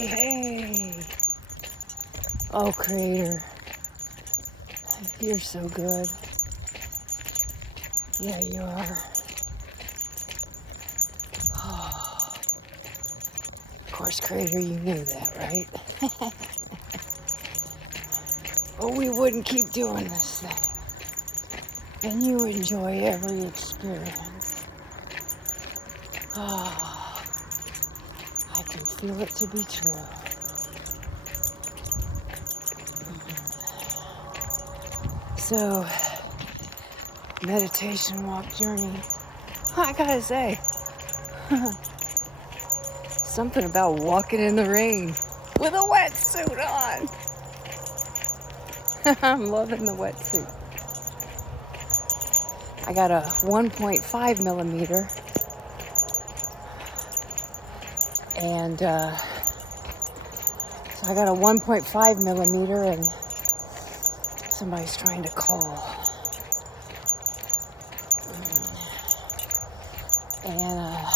Hey. Oh, Creator. You're so good. Yeah, you are. Oh. Of course, Creator, you knew that, right? Or we wouldn't keep doing this thing. And you enjoy every experience. Oh, I can feel it to be true. So, meditation walk journey. I gotta say, something about walking in the rain with a wetsuit on. I'm loving the wetsuit. I got a 1.5 millimeter, and so I got a 1.5 millimeter, and somebody's trying to call. And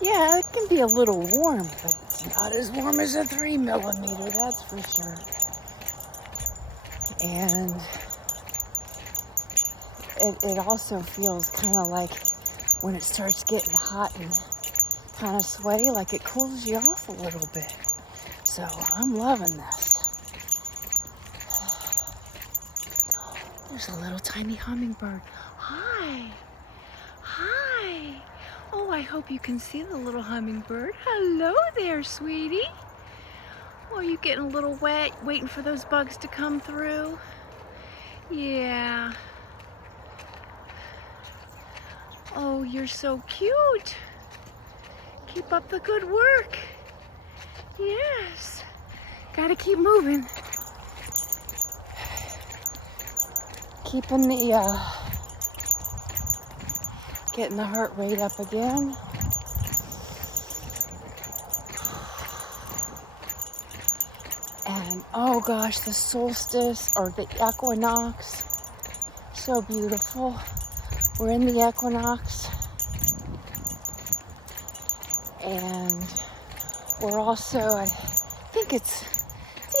yeah, it can be a little warm, but it's not as warm as a 3 millimeter, that's for sure. And it also feels kind of like when it starts getting hot and kind of sweaty, like it cools you off a little bit. So I'm loving this. There's a little tiny hummingbird. Hi. Hi. Oh, I hope you can see the little hummingbird. Hello there, sweetie. Oh, you getting a little wet, waiting for those bugs to come through? Yeah. Oh, you're so cute. Keep up the good work. Yes. Gotta keep moving. Keeping the, getting the heart rate up again. And oh gosh, the solstice or the equinox, so beautiful. We're in the equinox, and we're also, I think it's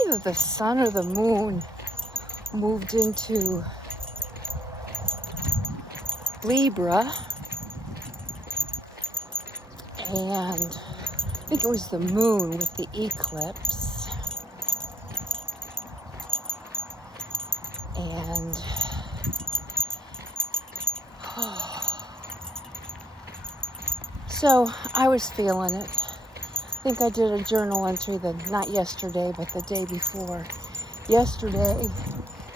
either the sun or the moon moved into Libra, and I think it was the moon with the eclipse, and so I was feeling it. I think I did a journal entry not yesterday, but the day before. Yesterday,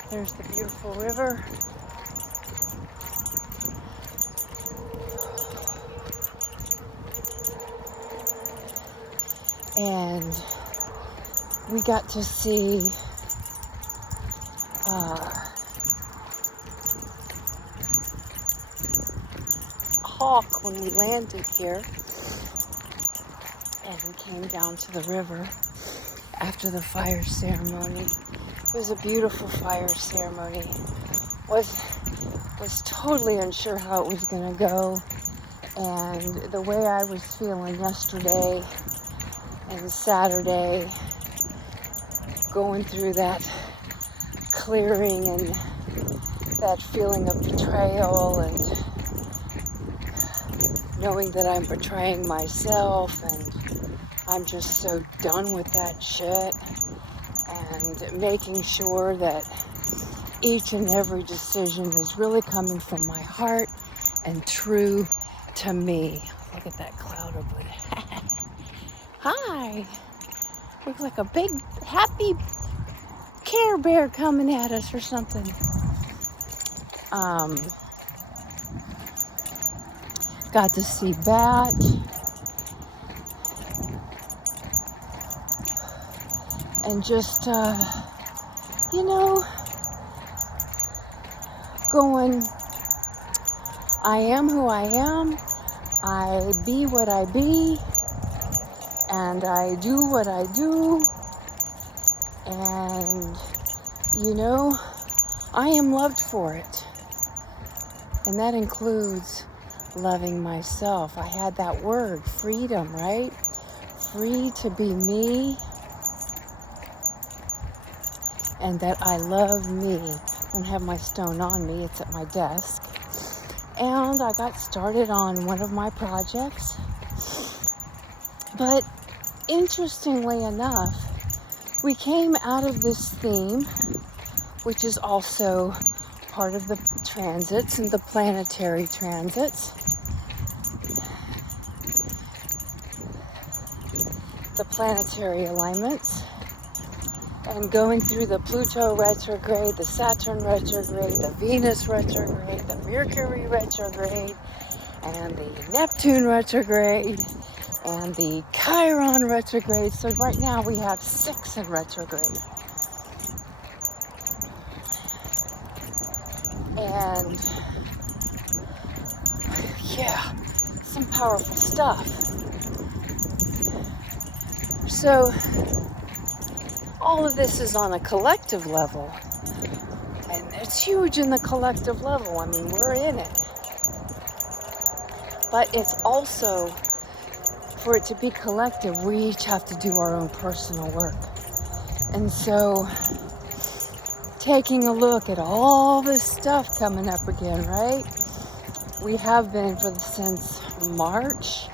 there's the beautiful river. And we got to see hawk when we landed here, and we came down to the river after the fire ceremony. It was a beautiful fire ceremony. Was totally unsure how it was going to go, and the way I was feeling yesterday and Saturday, going through that clearing and that feeling of betrayal and knowing that I'm betraying myself, and I'm just so done with that shit, and making sure that each and every decision is really coming from my heart and true to me. Look at that cloud over there. Hi. Looks like a big happy Care Bear coming at us or something. Got to see Bat. And just, going, I am who I am. I be what I be. And I do what I do. And, I am loved for it. And that includes loving myself. I had that word, freedom, right? Free to be me, and that I love me. I don't have my stone on me, it's at my desk. And I got started on one of my projects. But interestingly enough, we came out of this theme, which is also part of the transits and the planetary transits. The planetary alignments. And going through the Pluto retrograde, the Saturn retrograde, the Venus retrograde, the Mercury retrograde, and the Neptune retrograde, and the Chiron retrograde. So right now we have 6 in retrograde. And yeah, some powerful stuff. So all of this is on a collective level, and it's huge in the collective level. I mean, we're in it. But it's also, for it to be collective, we each have to do our own personal work. And so, taking a look at all this stuff coming up again, right? We have been since March,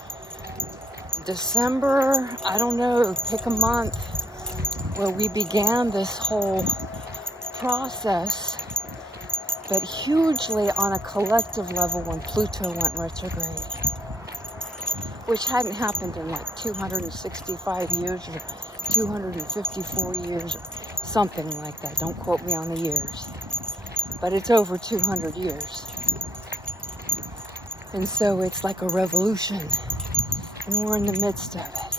December, I don't know, pick a month, where we began this whole process, but hugely on a collective level when Pluto went retrograde, which hadn't happened in like 265 years or 254 years or something like that. Don't quote me on the years, but it's over 200 years. And so it's like a revolution, and we're in the midst of it.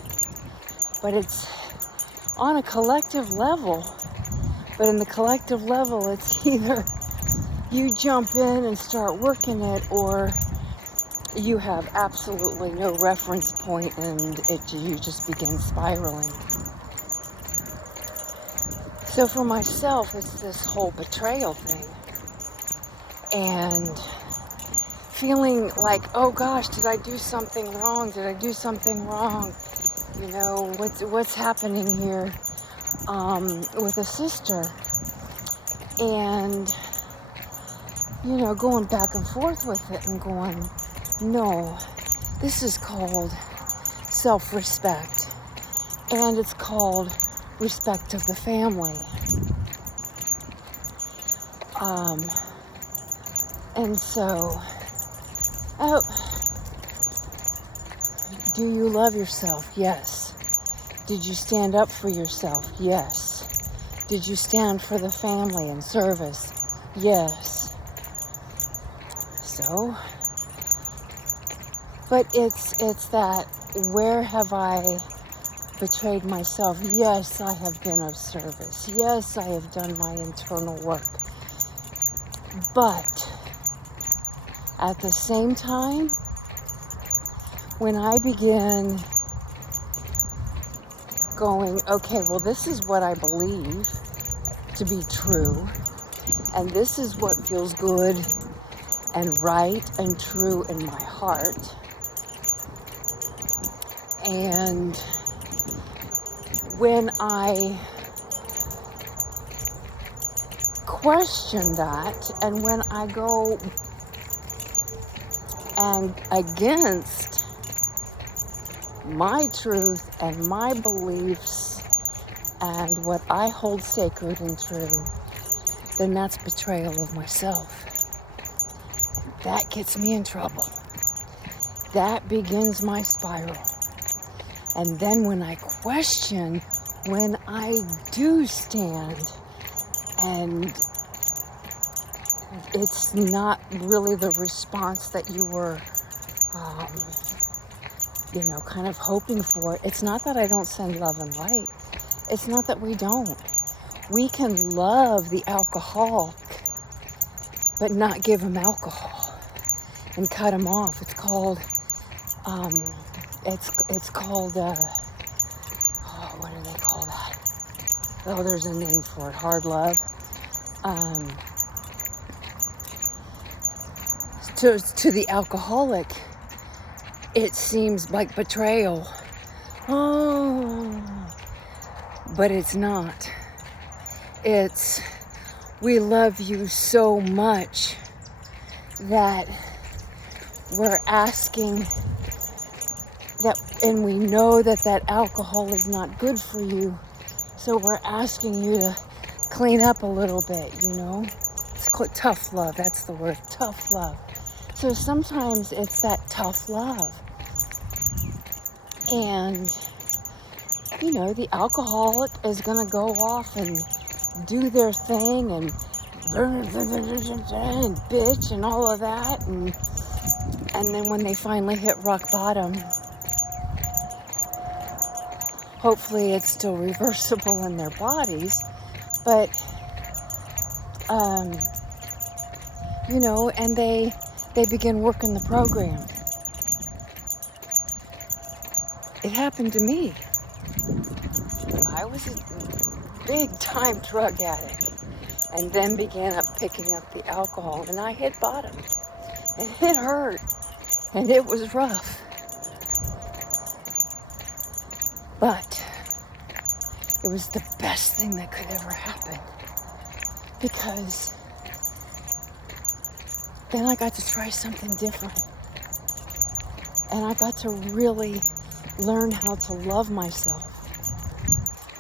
But it's on a collective level, but in the collective level, it's either you jump in and start working it, or you have absolutely no reference point and you just begin spiraling. So for myself, it's this whole betrayal thing, and feeling like, oh gosh, did I do something wrong? Did I do something wrong? You know, what's happening here with a sister? And, you know, going back and forth with it and going, no, this is called self-respect. And it's called respect of the family. And so, do you love yourself? Yes. Did you stand up for yourself? Yes. Did you stand for the family and service? Yes. So, but it's that, where have I betrayed myself? Yes, I have been of service. Yes, I have done my internal work. But at the same time, when I begin going, okay, well, this is what I believe to be true, and this is what feels good and right and true in my heart, and when I question that, and when I go and against my truth and my beliefs and what I hold sacred and true, then that's betrayal of myself. That gets me in trouble. That begins my spiral. And then when I question, when I do stand and it's not really the response that you were kind of hoping for. It's not that I don't send love and light. It's not that we don't. We can love the alcoholic, but not give him alcohol and cut him off. It's called, what do they call that? Oh, there's a name for it. Hard love. to the alcoholic, it seems like betrayal. Oh, but it's not. It's, we love you so much that we're asking that, and we know that alcohol is not good for you, so we're asking you to clean up a little bit, you know? It's called tough love, that's the word, tough love. So sometimes it's that tough love. And, you know, the alcoholic is going to go off and do their thing and bitch and all of that. And then when they finally hit rock bottom, hopefully it's still reversible in their bodies. But, you know, and they begin working the program. It happened to me. I was a big time drug addict and then began picking up the alcohol, and I hit bottom. And it hurt and it was rough. But it was the best thing that could ever happen, because then I got to try something different. And I got to really learn how to love myself.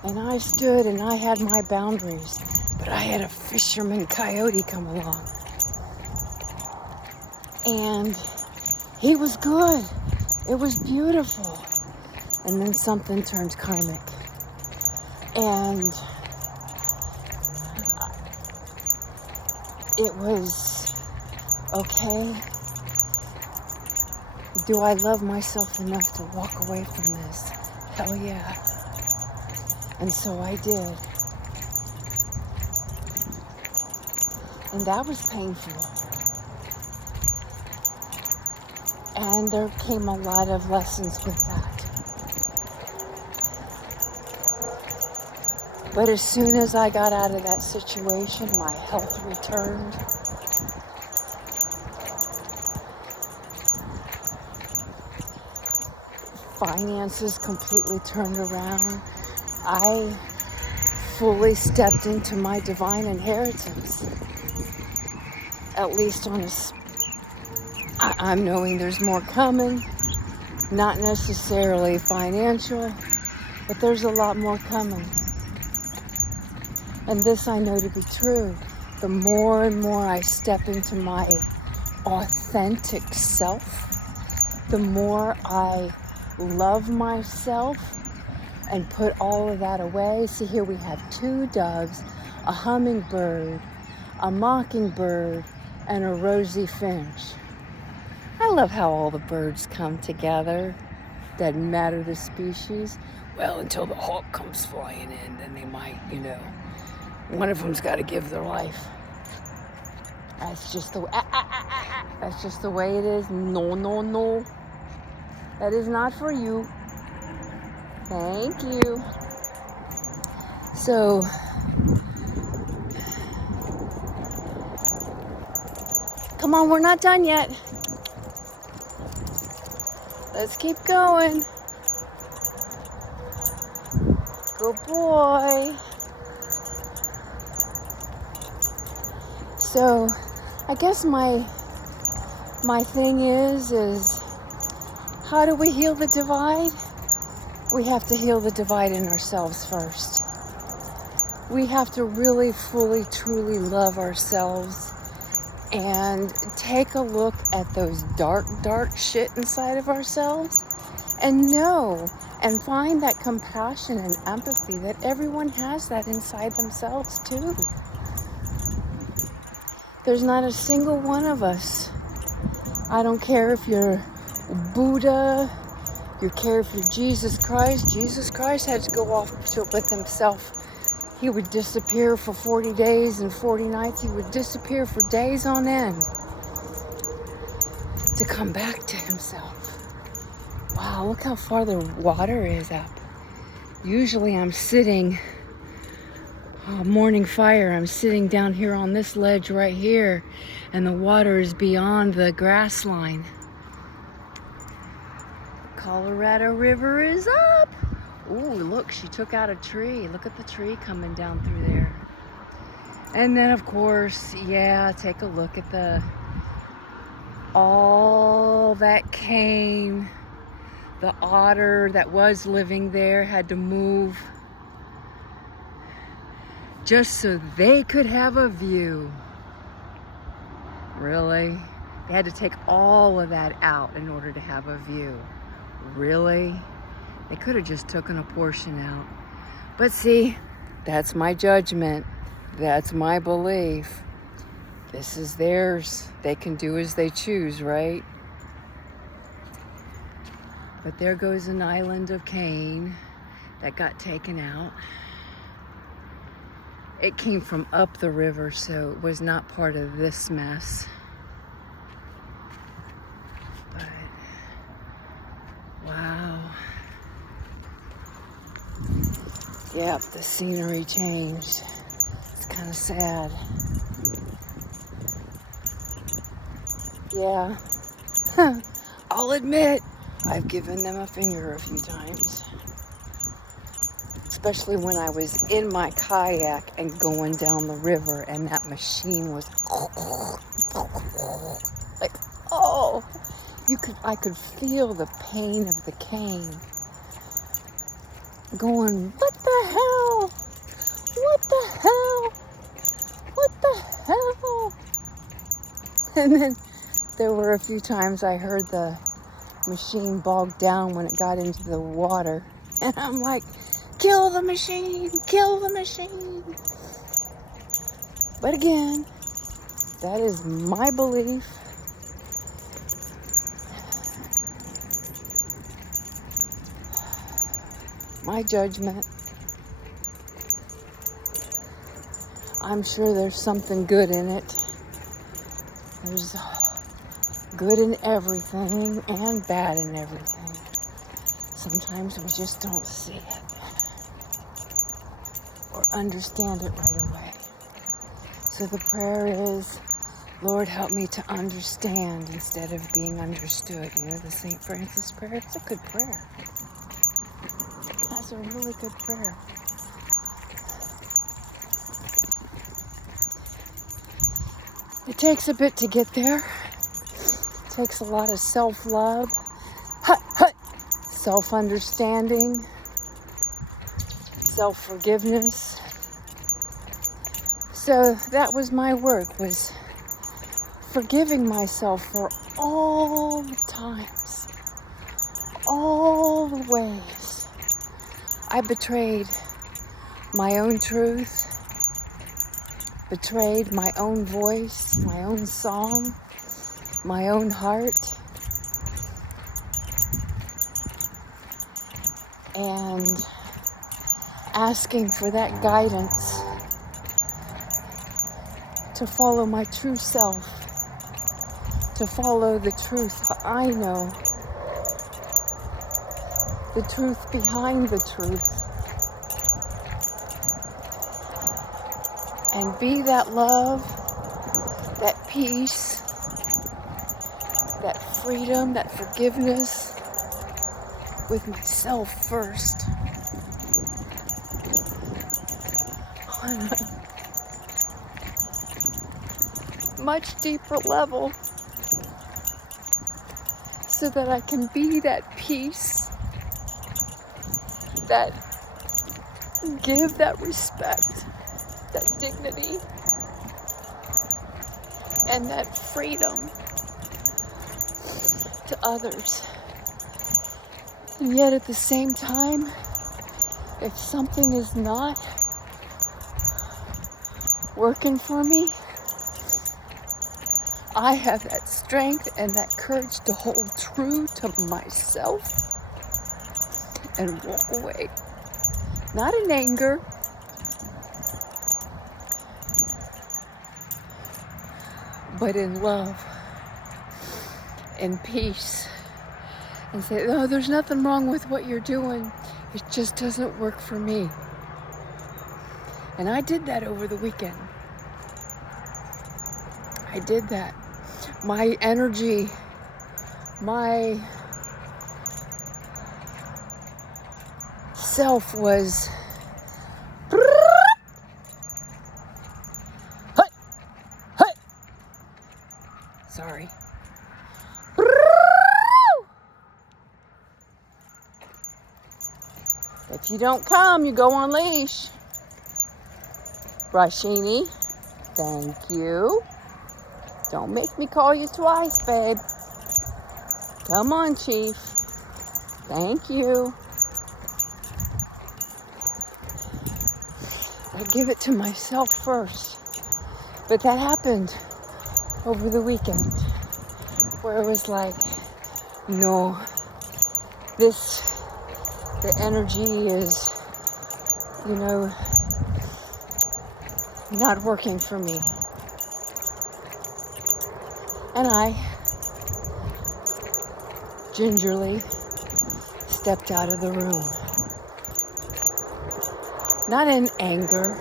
And I stood and I had my boundaries, but I had a fisherman coyote come along. And he was good. It was beautiful. And then something turned karmic. And it was, okay, do I love myself enough to walk away from this? Hell yeah. And so I did. And that was painful. And there came a lot of lessons with that. But as soon as I got out of that situation, my health returned. Finances completely turned around. I fully stepped into my divine inheritance. At least on a, I'm knowing there's more coming. Not necessarily financial, but there's a lot more coming. And this I know to be true. The more and more I step into my authentic self, the more I love myself and put all of that away. See, here we have 2 doves, a hummingbird, a mockingbird, and a rosy finch. I love how all the birds come together. Doesn't matter the species. Well, until the hawk comes flying in, then they might, you know, one of them's got to give their life. That's just the that's just the way it is. No, no, no. That is not for you. Thank you. So, come on, we're not done yet. Let's keep going. Good boy. So, I guess my thing is how do we heal the divide? We have to heal the divide in ourselves first. We have to really, fully, truly love ourselves and take a look at those dark, dark shit inside of ourselves and know and find that compassion and empathy that everyone has that inside themselves too. There's not a single one of us. I don't care if you're Buddha, you care if you're Jesus Christ. Jesus Christ had to go off with himself. He would disappear for 40 days and 40 nights. He would disappear for days on end to come back to himself. Wow, look how far the water is up. Usually I'm sitting morning fire. I'm sitting down here on this ledge right here, and the water is beyond the grass line. Colorado River is up. Ooh, look, she took out a tree. Look at the tree coming down through there. And then, of course, yeah, take a look at all that came. The otter that was living there had to move just so they could have a view. Really? They had to take all of that out in order to have a view. Really? They could have just taken a portion out. But see, that's my judgment. That's my belief. This is theirs. They can do as they choose, right? But there goes an island of cane that got taken out. It came from up the river, so it was not part of this mess. But, wow. Yep, the scenery changed. It's kind of sad. Yeah. I'll admit, I've given them a finger a few times. Especially when I was in my kayak and going down the river and that machine was like, oh, I could feel the pain of the cane. Going, what the hell? What the hell? What the hell? And then there were a few times I heard the machine bogged down when it got into the water. And I'm like, kill the machine, kill the machine. But again, that is my belief. My judgment. I'm sure there's something good in it. There's good in everything and bad in everything. Sometimes we just don't see it or understand it right away. So the prayer is, Lord, help me to understand instead of being understood. You know, the St. Francis prayer, it's a good prayer. That's a really good prayer. It takes a bit to get there. It takes a lot of self-love, self-understanding, self-forgiveness. So that was my work, was forgiving myself for all the times, all the ways I betrayed my own truth, betrayed my own voice, my own song, my own heart, and asking for that guidance to follow my true self, to follow the truth I know, the truth behind the truth, and be that love, that peace, that freedom, that forgiveness with myself first. On a much deeper level, so that I can be that peace, that give that respect, that dignity, and that freedom to others. And yet at the same time, if something is not working for me, I have that strength and that courage to hold true to myself and walk away. Not in anger, but in love, in peace, and say, oh, there's nothing wrong with what you're doing. It just doesn't work for me. And I did that over the weekend. I did that. My energy, my self was sorry. If you don't come, you go on leash. Rashini, thank you. Don't make me call you twice, babe. Come on, Chief. Thank you. I give it to myself first. But that happened over the weekend, where it was like, no, the energy is, not working for me. And I gingerly stepped out of the room. Not in anger.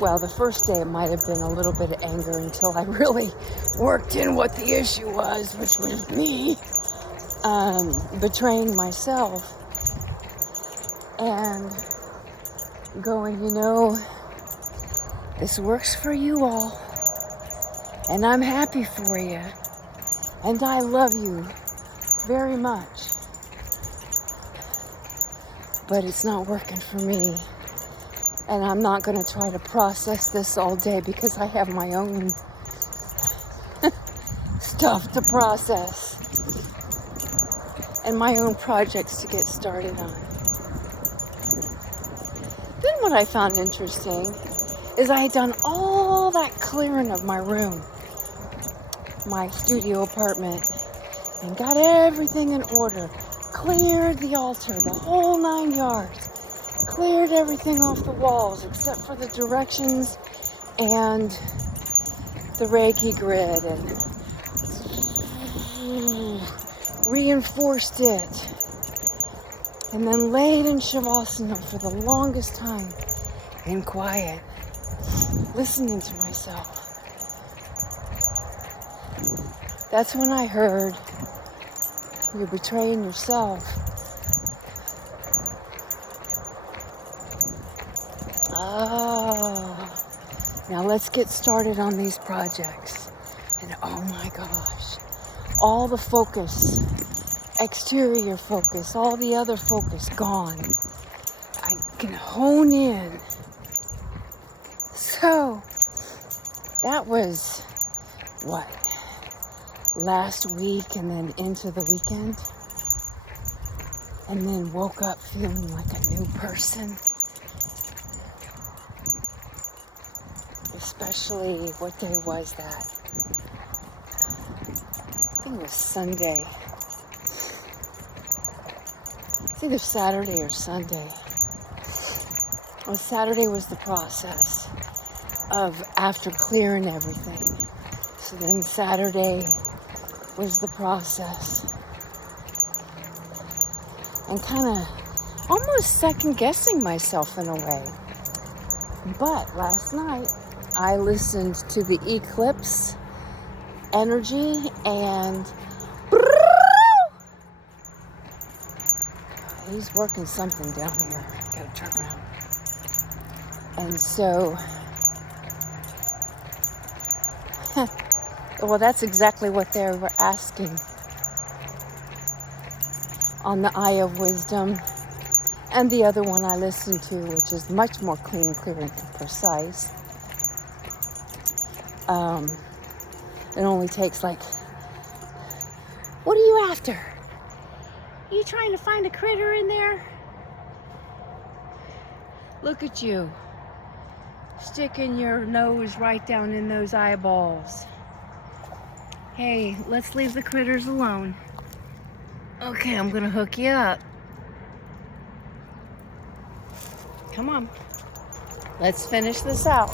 Well, the first day it might have been a little bit of anger until I really worked in what the issue was, which was me betraying myself and going, this works for you all, and I'm happy for you, and I love you very much, but it's not working for me. And I'm not going to try to process this all day because I have my own stuff to process and my own projects to get started on. Then what I found interesting is I had done all that clearing of my room, my studio apartment, and got everything in order. Cleared the altar, the whole 9 yards. Cleared everything off the walls except for the directions and the Reiki grid, and reinforced it, and then laid in Shavasana for the longest time in quiet, listening to myself. That's when I heard, you're betraying yourself. Oh, now let's get started on these projects. And oh my gosh, all the focus, exterior focus, all the other focus gone. I can hone in. So that was what, last week, and then into the weekend, and then woke up feeling like a new person. Especially, what day was that? I think it was Sunday. It's either Saturday or Sunday. Well, Saturday was the process of after clearing everything. So then Saturday was the process. And kind of almost second guessing myself in a way. But last night, I listened to the eclipse energy and he's working something down here. Gotta turn around. And so, well, that's exactly what they were asking on the Eye of Wisdom, and the other one I listened to, which is much more clean, clear, and precise. It only takes like, what are you after? Are you trying to find a critter in there? Look at you, sticking your nose right down in those eyeballs. Hey, let's leave the critters alone. Okay, I'm gonna hook you up. Come on. Let's finish this out.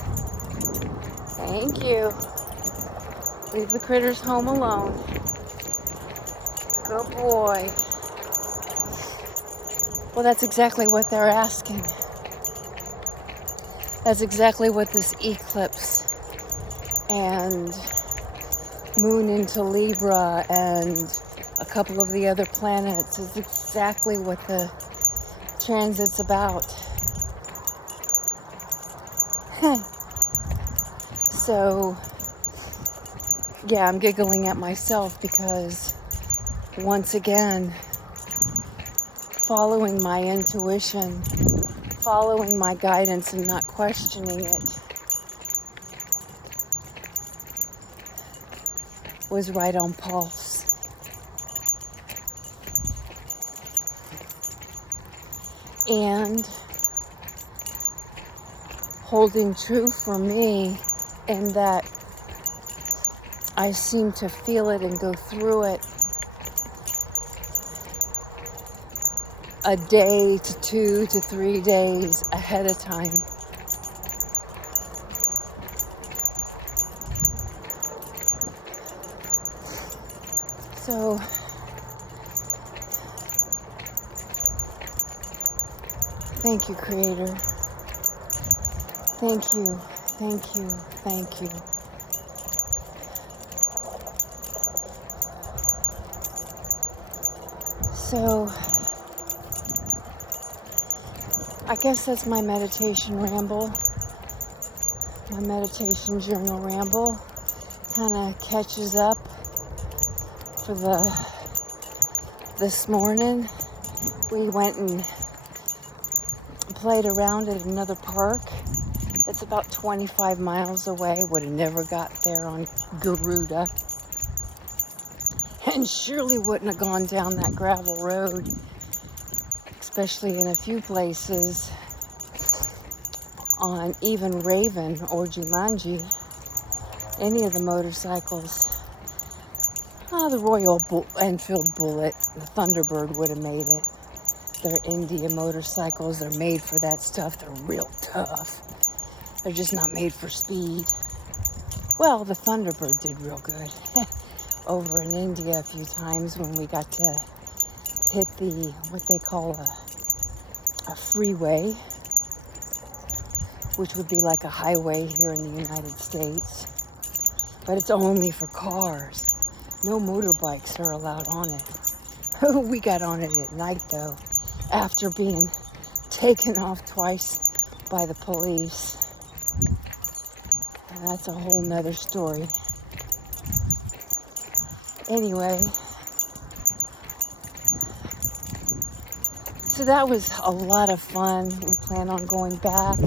Thank you. Leave the critters home alone. Good boy. Well, that's exactly what they're asking. That's exactly what this eclipse and moon into Libra and a couple of the other planets is exactly what the transit's about. So, yeah, I'm giggling at myself because once again, following my intuition, following my guidance and not questioning it was right on pulse. And holding true for me in that I seem to feel it and go through it a day to 2 to 3 days ahead of time. So thank you, Creator. Thank you, thank you, thank you. So I guess that's my meditation ramble, my meditation journal ramble. Kind of catches up for this morning. We went and played around at another park. It's about 25 miles away. Would have never got there on Garuda. And surely wouldn't have gone down that gravel road, especially in a few places on even Raven or Jumanji, any of the motorcycles. The Royal Enfield Bullet, the Thunderbird would have made it. They're India motorcycles. They're made for that stuff. They're real tough. They're just not made for speed. Well, the Thunderbird did real good over in India a few times when we got to hit the, what they call a freeway, which would be like a highway here in the United States. But it's only for cars. No motorbikes are allowed on it. We got on it at night, though, after being taken off twice by the police. And that's a whole nother story. Anyway, so that was a lot of fun. We plan on going back.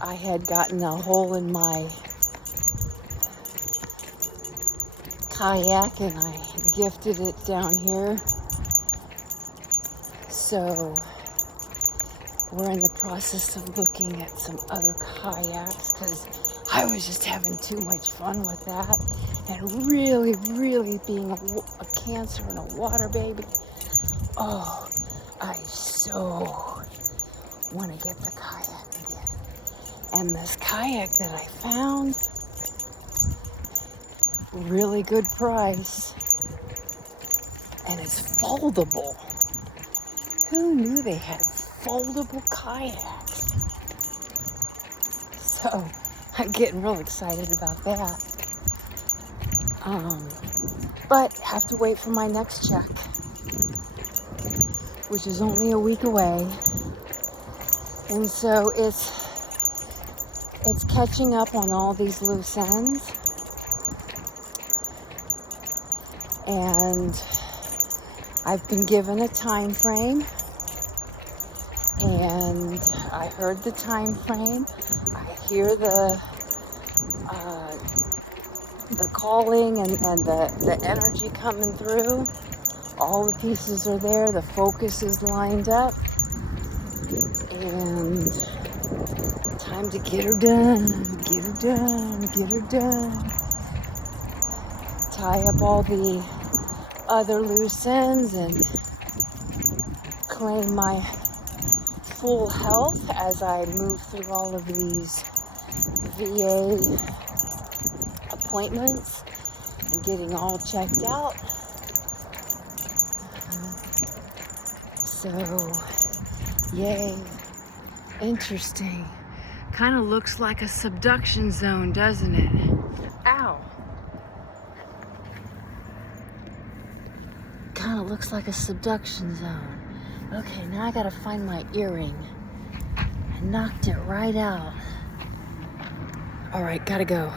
I had gotten a hole in my kayak and I gifted it down here. So we're in the process of looking at some other kayaks because I was just having too much fun with that and really, really being a Cancer and a water baby. Oh, I so want to get the kayak again. And this kayak that I found, really good price, and it's foldable. Who knew they had foldable kayaks? So I'm getting real excited about that. But have to wait for my next check, which is only a week away. And so it's catching up on all these loose ends. And I've been given a time frame, and I heard the time frame. I hear the calling and the energy coming through. All the pieces are there. The focus is lined up, and time to get her done. Get her done. Get her done. Tie up all the other loose ends and claim my full health as I move through all of these VA appointments and getting all checked out. So, yay, interesting, Kind of looks like a subduction zone, doesn't it? Ow. Kind of looks like a subduction zone. Okay, now I gotta find my earring. I knocked it right out. All right, gotta go.